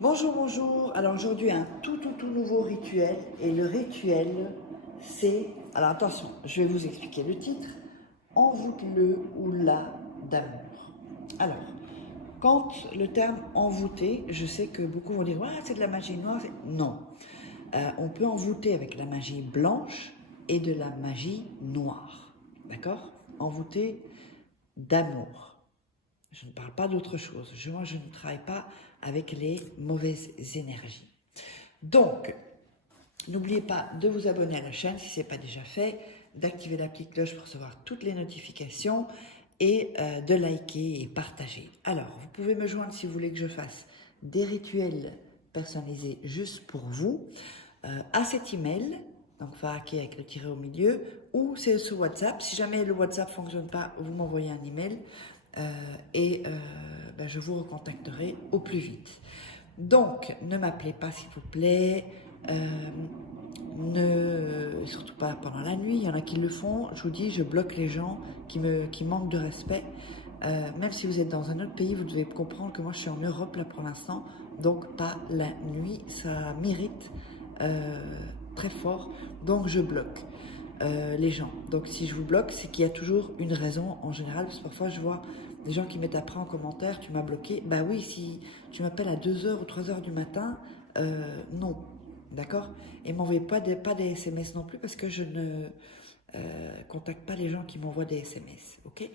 Bonjour, bonjour. Alors aujourd'hui, un tout nouveau rituel. Et le rituel, c'est... Alors attention, je vais vous expliquer le titre. Envoûte-le ou la d'amour. Alors, quand le terme envoûter, je sais que beaucoup vont dire, ouais, c'est de la magie noire. Non. On peut envoûter avec la magie blanche et de la magie noire. D'accord? Envoûter d'amour. Je ne parle pas d'autre chose. Moi, je ne travaille pas avec les mauvaises énergies. Donc, n'oubliez pas de vous abonner à la chaîne si ce n'est pas déjà fait, d'activer la petite cloche pour recevoir toutes les notifications et de liker et partager. Alors, vous pouvez me joindre si vous voulez que je fasse des rituels personnalisés juste pour vous à cet email, donc Fahaké avec le tiret au milieu, ou c'est sur WhatsApp. Si jamais le WhatsApp ne fonctionne pas, vous m'envoyez un email je vous recontacterai au plus vite. Donc, ne m'appelez pas s'il vous plaît, surtout pas pendant la nuit, il y en a qui le font, je vous dis, je bloque les gens qui manquent de respect. Même si vous êtes dans un autre pays, vous devez comprendre que moi je suis en Europe là pour l'instant, donc pas la nuit, ça m'irrite très fort, donc je bloque les gens. Donc si je vous bloque, c'est qu'il y a toujours une raison en général, parce que parfois je vois des gens qui mettent après en commentaire, tu m'as bloqué. Bah oui, si tu m'appelles à 2h ou 3h du matin, non, d'accord? Et m'envoyez pas des SMS non plus, parce que je ne contacte pas les gens qui m'envoient des SMS, ok?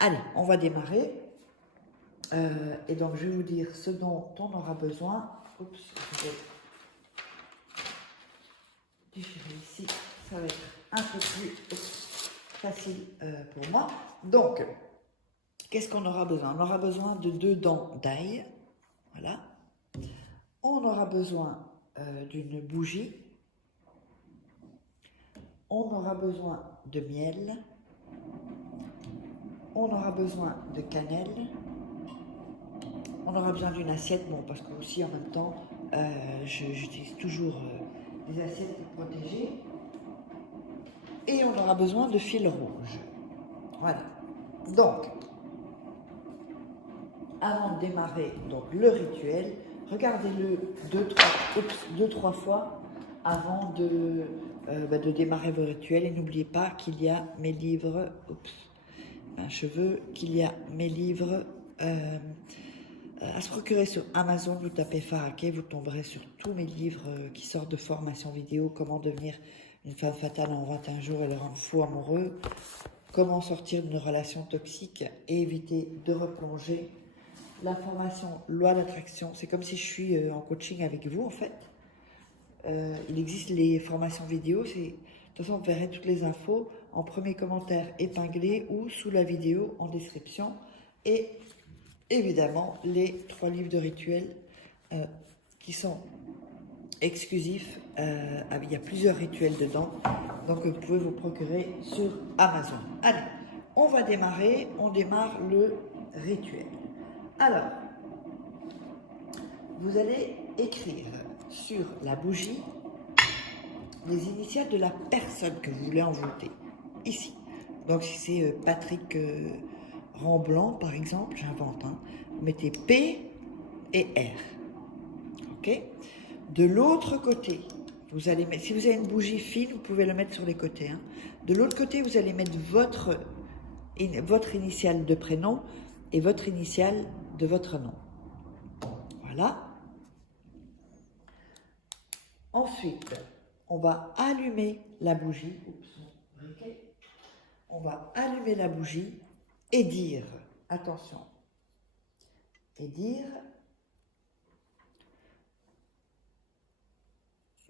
Allez, on va démarrer. Et donc je vais vous dire ce dont on aura besoin. Oups, je vais déchirer ici, ça va être un peu plus facile pour moi. Donc, qu'est-ce qu'on aura besoin? On aura besoin de 2 dents d'ail, voilà. On aura besoin d'une bougie. On aura besoin de miel. On aura besoin de cannelle. On aura besoin d'une assiette, bon, parce que aussi en même temps, j'utilise toujours des assiettes pour protéger. Et on aura besoin de fil rouge. Voilà. Donc, avant de démarrer donc, le rituel, regardez-le 2-3 fois avant de démarrer vos rituels. Et n'oubliez pas qu'il y a mes livres, un cheveu, qu'il y a mes livres à se procurer sur Amazon. Vous tapez Fahaké, vous tomberez sur tous mes livres qui sortent de formation vidéo, comment devenir une femme fatale en 21 jours et le rendre fou amoureux, comment sortir d'une relation toxique et éviter de replonger. La formation loi d'attraction, c'est comme si je suis en coaching avec vous en fait. Il existe les formations vidéo, de toute façon vous verrez toutes les infos en premier commentaire épinglé ou sous la vidéo en description. Et évidemment les 3 livres de rituels qui sont exclusifs. Il y a plusieurs rituels dedans, donc vous pouvez vous procurer sur Amazon. Allez, on va démarrer, on démarre le rituel. Alors, vous allez écrire sur la bougie les initiales de la personne que vous voulez envoûter, ici. Donc si c'est Patrick Ramblanc, par exemple, j'invente, hein, vous mettez P et R. Ok? De l'autre côté, vous allez mettre, si vous avez une bougie fine, vous pouvez la mettre sur les côtés. Hein. De l'autre côté, vous allez mettre votre initiale de prénom et votre initiale de votre nom. Voilà. Ensuite, on va allumer la bougie. On va allumer la bougie et dire, attention, et dire,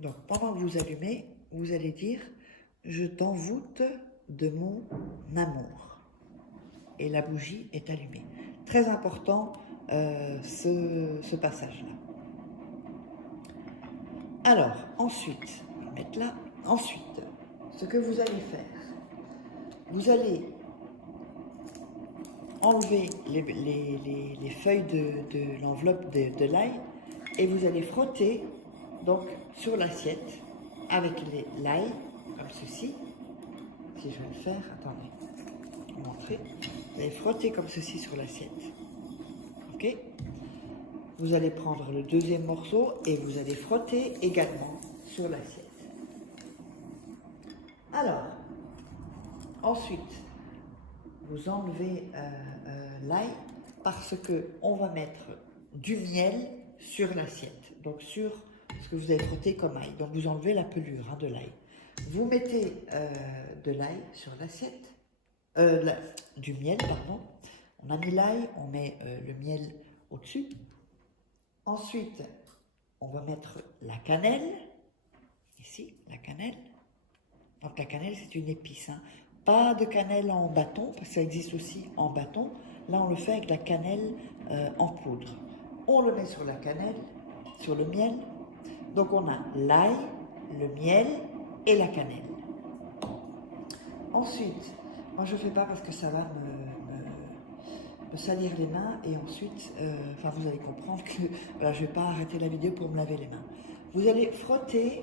donc pendant que vous allumez, vous allez dire, je t'envoûte de mon amour. Et la bougie est allumée. Très important ce passage-là. Alors, ensuite, on va mettre là. Ensuite, ce que vous allez faire, vous allez enlever les feuilles de l'enveloppe de l'ail et vous allez frotter donc sur l'assiette avec l'ail, comme ceci. Si je vais le faire, attendez, montrer. Vous allez frotter comme ceci sur l'assiette. Ok? vous allez prendre le deuxième morceau et vous allez frotter également sur l'assiette. Alors, ensuite, vous enlevez l'ail parce que on va mettre du miel sur l'assiette, donc sur ce que vous avez frotté comme ail. Donc vous enlevez la pelure de l'ail. Vous mettez de l'ail sur l'assiette, du miel, pardon. On a mis l'ail, on met le miel au-dessus. Ensuite, on va mettre la cannelle, ici, la cannelle. Donc la cannelle, c'est une épice. Hein. Pas de cannelle en bâton, parce que ça existe aussi en bâton. Là, on le fait avec la cannelle en poudre. On le met sur la cannelle, sur le miel. Donc on a l'ail, le miel et la cannelle. Ensuite, moi je ne fais pas parce que ça va me salir les mains et ensuite, vous allez comprendre que voilà, je ne vais pas arrêter la vidéo pour me laver les mains. Vous allez frotter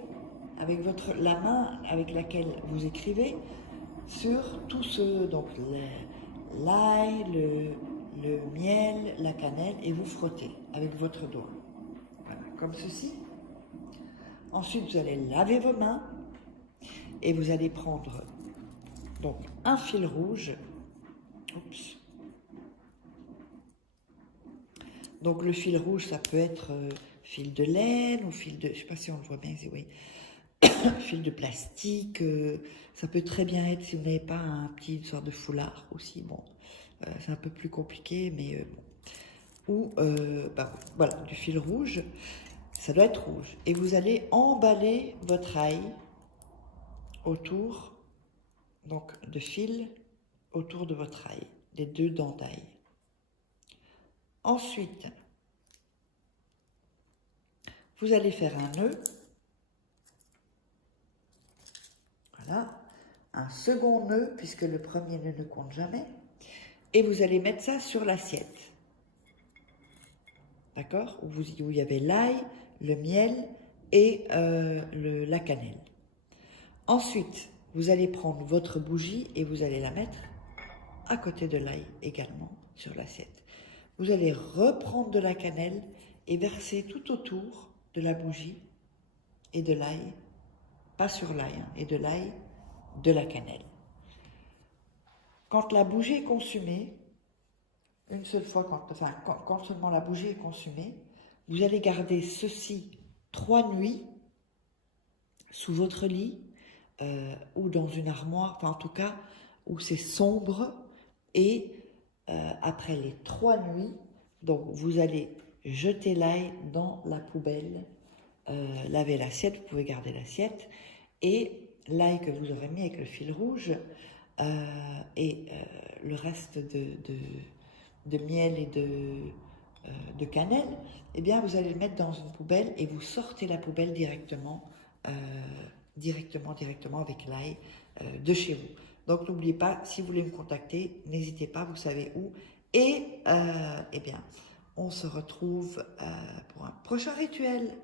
avec la main avec laquelle vous écrivez sur tout ce, donc l'ail, le miel, la cannelle et vous frottez avec votre doigt. Voilà, comme ceci. Ensuite, vous allez laver vos mains et vous allez prendre donc un fil rouge. Oups. Donc le fil rouge, ça peut être fil de laine ou fil de, je ne sais pas si on le voit bien, oui, fil de plastique. Ça peut très bien être si vous n'avez pas un petit une sorte de foulard aussi. Bon, c'est un peu plus compliqué, mais bon. Ou voilà, du fil rouge. Ça doit être rouge. Et vous allez emballer votre ail autour, donc de fil autour de votre ail, des deux dents d'ail. Ensuite, vous allez faire un nœud. Voilà. Un second nœud, puisque le premier nœud ne compte jamais. Et vous allez mettre ça sur l'assiette. D'accord? Où il y avait l'ail, le miel et la cannelle. Ensuite, vous allez prendre votre bougie et vous allez la mettre à côté de l'ail également sur l'assiette. Vous allez reprendre de la cannelle et verser tout autour de la bougie et de l'ail, pas sur l'ail, hein, et de l'ail, de la cannelle. Quand la bougie est consumée, une seule fois, quand seulement la bougie est consumée, vous allez garder ceci 3 nuits sous votre lit ou dans une armoire, en tout cas où c'est sombre et après les 3 nuits, donc vous allez jeter l'ail dans la poubelle, laver l'assiette, vous pouvez garder l'assiette et l'ail que vous aurez mis avec le fil rouge et le reste de miel et de cannelle, eh bien vous allez le mettre dans une poubelle et vous sortez la poubelle directement avec l'ail de chez vous. Donc n'oubliez pas, si vous voulez me contacter, n'hésitez pas, vous savez où. Et eh bien, on se retrouve pour un prochain rituel.